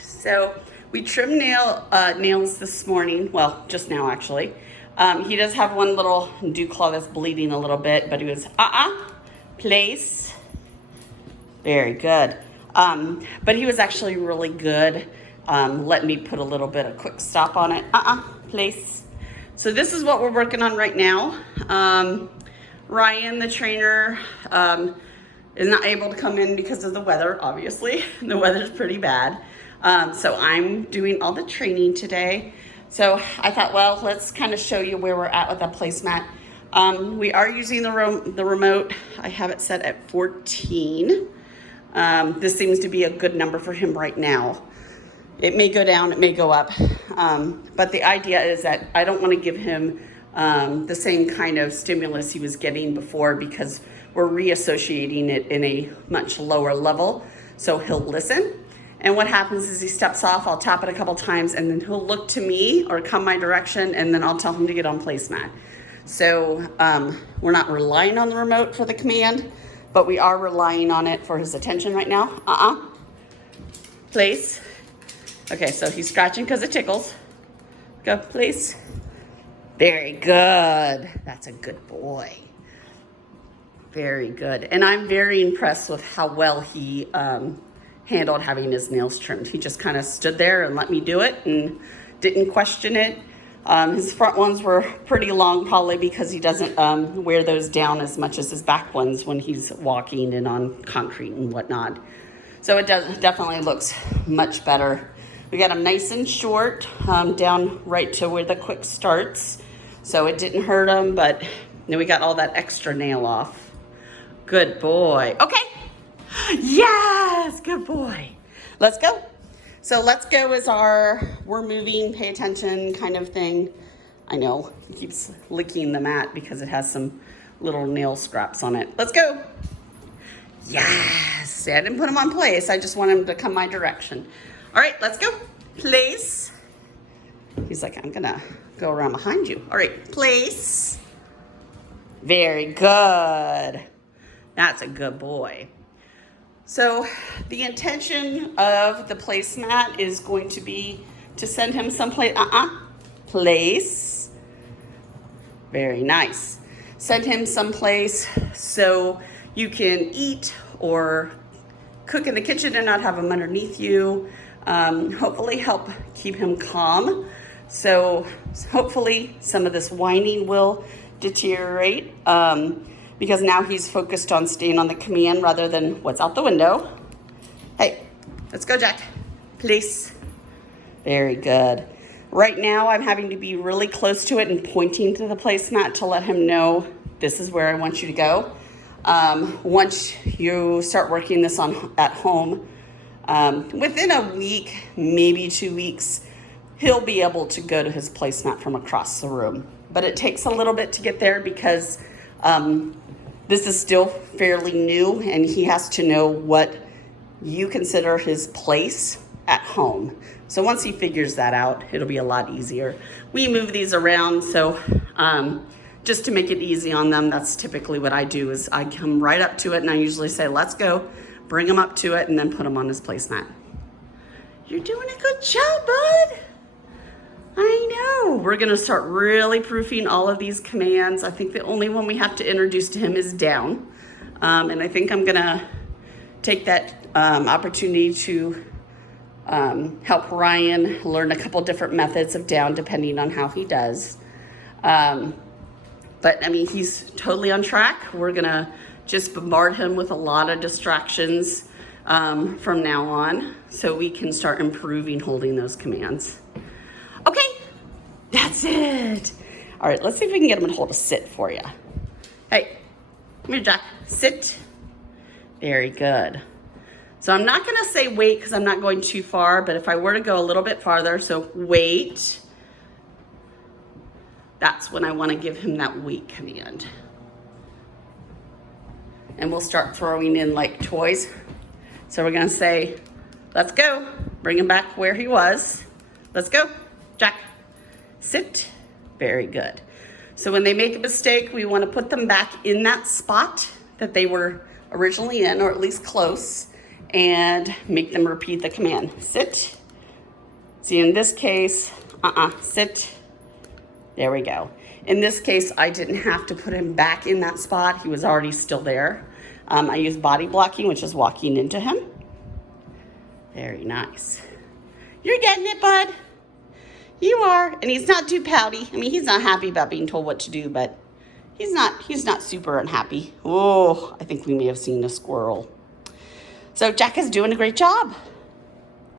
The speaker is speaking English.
So we trimmed nails this morning. Well, just now actually. He does have one little dew claw that's bleeding a little bit, but he was place. Very good. But he was actually really good. Let me put a little bit of quick stop on it. Place. So this is what we're working on right now. Ryan, the trainer, is not able to come in because of the weather, obviously. The weather's pretty bad. So I'm doing all the training today. So I thought, well, let's kind of show you where we're at with the placemat. We are using the remote. I have it set at 14. This seems to be a good number for him right now. It may go down, it may go up. But the idea is that I don't want to give him the same kind of stimulus he was getting before, because we're reassociating it in a much lower level. So he'll listen. And what happens is he steps off, I'll tap it a couple times, and then he'll look to me or come my direction, and then I'll tell him to get on placemat. So we're not relying on the remote for the command, but we are relying on it for his attention right now. Place. Okay, so he's scratching because it tickles. Go, place. Very good. That's a good boy. Very good. And I'm very impressed with how well he handled having his nails trimmed. He just kind of stood there and let me do it and didn't question it. His front ones were pretty long, probably because he doesn't wear those down as much as his back ones when he's walking and on concrete and whatnot. So it definitely looks much better. We got him nice and short, down right to where the quick starts. So it didn't hurt him, but then we got all that extra nail off. Good boy. Okay. Yes, good boy. Let's go. So let's go is our we're moving, pay attention kind of thing. I know, he keeps licking the mat because it has some little nail scraps on it. Let's go. Yes. See, I didn't put him on place. I just want him to come my direction. All right, let's go. Place. He's like, I'm gonna go around behind you. All right, place. Very good. That's a good boy. So the intention of the placemat is going to be to send him someplace. Place. Very nice. Send him someplace so you can eat or cook in the kitchen and not have him underneath you. Hopefully help keep him calm. So hopefully some of this whining will deteriorate. Because now he's focused on staying on the command rather than what's out the window. Hey, let's go, Jack. Place. Very good. Right now, I'm having to be really close to it and pointing to the placemat to let him know this is where I want you to go. Once you start working this on at home, within a week, maybe 2 weeks, he'll be able to go to his placemat from across the room. But it takes a little bit to get there because this is still fairly new, and he has to know what you consider his place at home. So once he figures that out, it'll be a lot easier. We move these around, so just to make it easy on them, that's typically what I do is I come right up to it, and I usually say, let's go, bring him up to it, and then put him on his placemat. You're doing a good job, bud. I know. We're gonna start really proofing all of these commands. I think the only one we have to introduce to him is down. And I think I'm gonna take that opportunity to help Ryan learn a couple different methods of down depending on how he does. But I mean, he's totally on track. We're gonna just bombard him with a lot of distractions from now on so we can start improving holding those commands. Okay, that's it. All right, let's see if we can get him to hold a sit for you. Hey, come here, Jack. Sit. Very good. So I'm not gonna say wait because I'm not going too far, but if I were to go a little bit farther, so wait, that's when I wanna give him that wait command. And we'll start throwing in like toys. So we're gonna say, let's go. Bring him back where he was. Let's go. Jack, sit. Very good. So when they make a mistake, we want to put them back in that spot that they were originally in, or at least close, and make them repeat the command. Sit. See, in this case, sit. There we go. In this case, I didn't have to put him back in that spot. He was already still there. I used body blocking, which is walking into him. Very nice. You're getting it, bud. You are. And he's not too pouty. I mean, he's not happy about being told what to do, but he's not super unhappy. Oh, I think we may have seen a squirrel. So Jack is doing a great job.